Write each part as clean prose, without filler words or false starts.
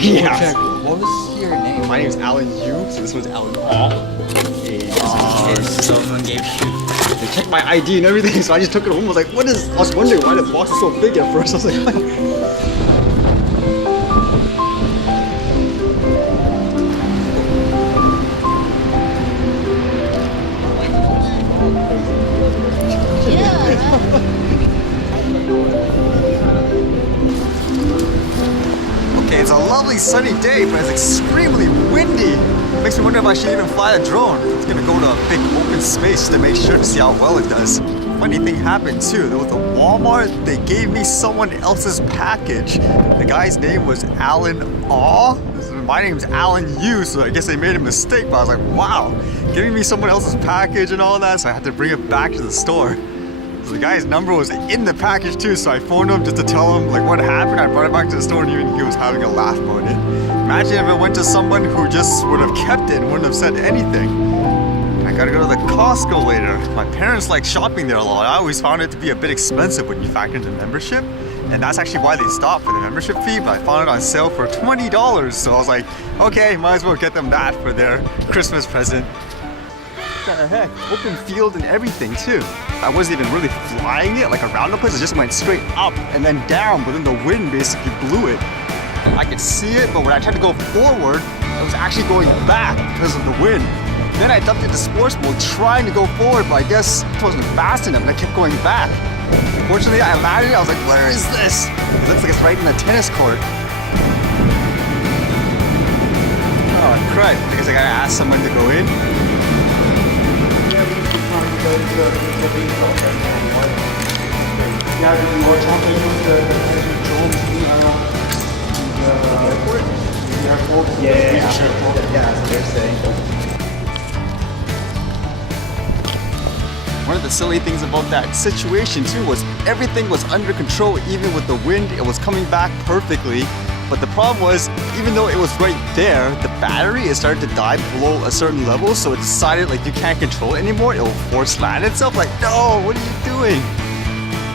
Yeah. What was your name? My name is Alan Yu, so this one's Alan Paul. So someone gave you. They checked my ID and everything, so I just took it home. I was like, what is? I was wondering why the box is so big at first. I was like, what? Okay, it's a lovely sunny day, but it's extremely windy. Makes me wonder if I should even fly a drone. It's gonna go to a big open space to make sure to see how well it does. Funny thing happened too. There was a Walmart, they gave me someone else's package. The guy's name was Alan Aw. My name's Alan Yu, so I guess they made a mistake, but I was like, wow, giving me someone else's package and all that, so I had to bring it back to the store. So the guy's number was in the package too, so I phoned him just to tell him like what happened. I brought it back to the store and even he was having a laugh about it. Imagine if it went to someone who just would have kept it and wouldn't have said anything. I gotta go to the Costco later. My parents like shopping there a lot. I always found it to be a bit expensive when you factor in the membership. And that's actually why they stopped for the membership fee, but I found it on sale for $20. So I was like, okay, might as well get them that for their Christmas present. What the heck? Open field and everything too. I wasn't even really flying it like around the place. It just went straight up and then down, but then the wind basically blew it. I could see it, but when I tried to go forward, it was actually going back because of the wind. Then I dumped into sports mode trying to go forward, but I guess it wasn't fast enough and I kept going back. Fortunately, I landed. I was like, where is this? It looks like it's right in the tennis court. Oh, crud. I guess I gotta ask someone to go in. Yeah, we were talking with the drones in the airport. The airport. Yeah, so they're saying. One of the silly things about that situation too was everything was under control. Even with the wind, it was coming back perfectly. But the problem was, even though it was right there, the battery, it started to die below a certain level, so it decided like you can't control it anymore. It will force land itself. Like, no, what are you doing?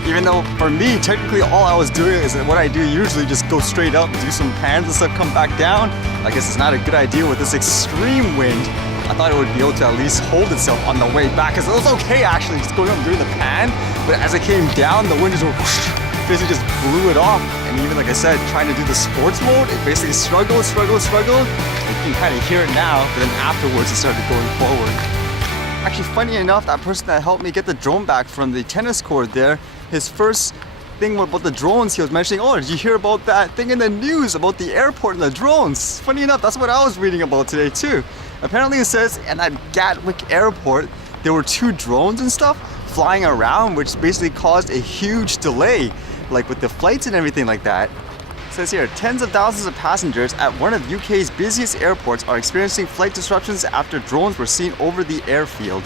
Even though for me, technically all I was doing is what I do usually, just go straight up, do some pans and stuff, come back down. I guess it's not a good idea with this extreme wind. I thought it would be able to at least hold itself on the way back, because it was okay actually just going up and doing the pan, but as it came down, the wind just basically just blew it off. And even like I said, trying to do the sports mode, it basically struggled. You can kind of hear it now, but then afterwards it started going forward. Actually, funny enough, that person that helped me get the drone back from the tennis court there, his first thing about the drones, he was mentioning, oh, did you hear about that thing in the news about the airport and the drones? Funny enough, that's what I was reading about today too. Apparently it says in that Gatwick Airport, there were 2 drones and stuff flying around, which basically caused a huge delay, like with the flights and everything like that. It says here, tens of thousands of passengers at one of UK's busiest airports are experiencing flight disruptions after drones were seen over the airfield.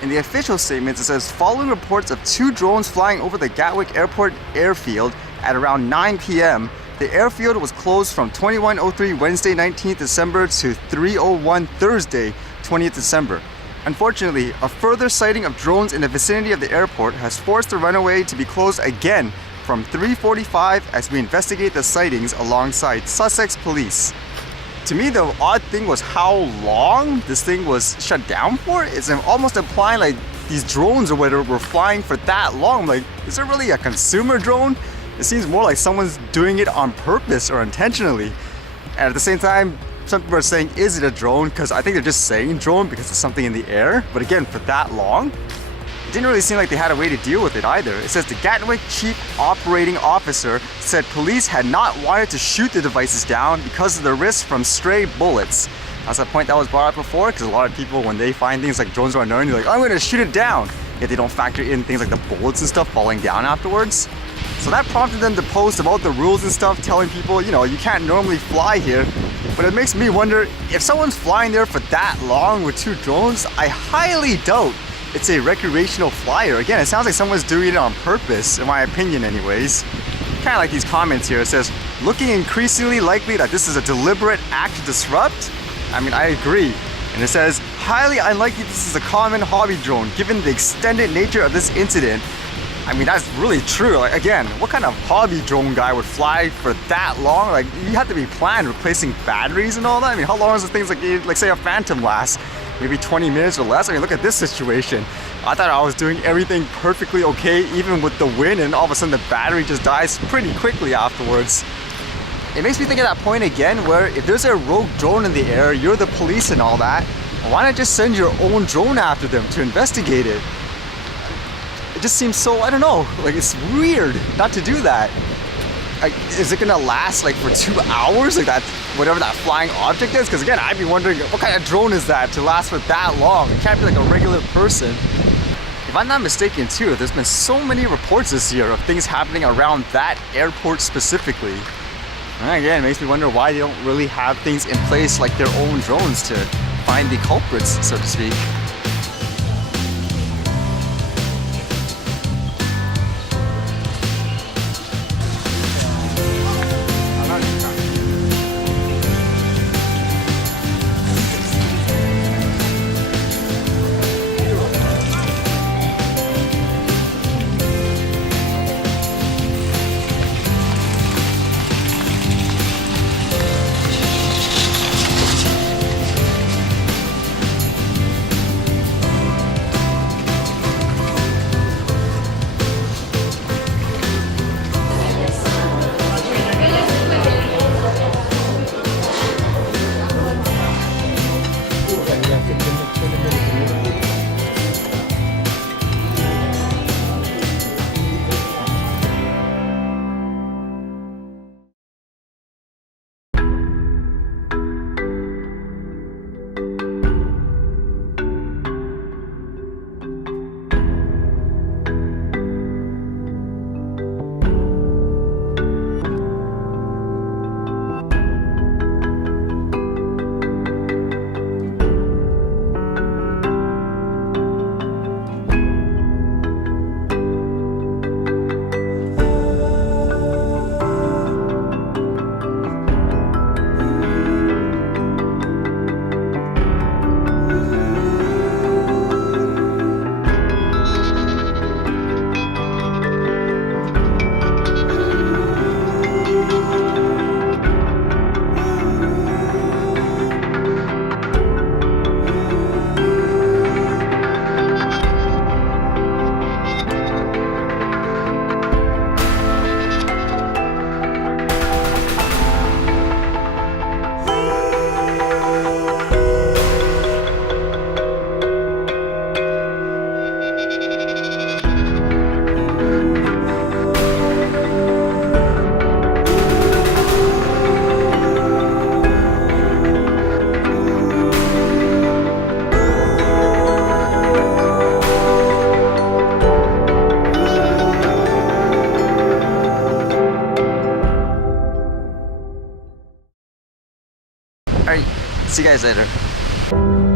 In the official statement, it says, following reports of 2 drones flying over the Gatwick Airport airfield at around 9 p.m., the airfield was closed from 21:03 Wednesday 19th December to 3:01 Thursday 20th December. Unfortunately, a further sighting of drones in the vicinity of the airport has forced the runway to be closed again from 3:45 as we investigate the sightings alongside Sussex Police. To me, the odd thing was how long this thing was shut down for. It's almost implying like these drones or whatever were flying for that long. Like, is there really a consumer drone? It seems more like someone's doing it on purpose or intentionally. And at the same time, some people are saying, is it a drone? Because I think they're just saying drone because it's something in the air. But again, for that long, it didn't really seem like they had a way to deal with it either. It says the Gatwick Chief Operating Officer said police had not wanted to shoot the devices down because of the risk from stray bullets. That's a point that was brought up before, because a lot of people, when they find things like drones are unknown, they're like, I'm going to shoot it down. Yet they don't factor in things like the bullets and stuff falling down afterwards. So that prompted them to post about the rules and stuff, telling people, you know, you can't normally fly here. But it makes me wonder, if someone's flying there for that long with 2 drones, I highly doubt it's a recreational flyer. Again, it sounds like someone's doing it on purpose, in my opinion anyways. Kind of like these comments here. It says, looking increasingly likely that this is a deliberate act to disrupt. I mean, I agree. And it says, highly unlikely this is a common hobby drone, given the extended nature of this incident. I mean, that's really true. Like, again, what kind of hobby drone guy would fly for that long? Like, you have to be planned replacing batteries and all that. I mean, how long is the things like say a Phantom last? Maybe 20 minutes or less? I mean, look at this situation. I thought I was doing everything perfectly okay, even with the wind, and all of a sudden the battery just dies pretty quickly afterwards. It makes me think of that point again where if there's a rogue drone in the air, you're the police and all that, why not just send your own drone after them to investigate it? It just seems so, I don't know, like it's weird not to do that. Like, is it gonna last like for 2 hours? Like that, whatever that flying object is? Because again, I'd be wondering what kind of drone is that to last for that long? It can't be like a regular person. If I'm not mistaken too, there's been so many reports this year of things happening around that airport specifically. And again, it makes me wonder why they don't really have things in place like their own drones to find the culprits, so to speak. Alright, see you guys later.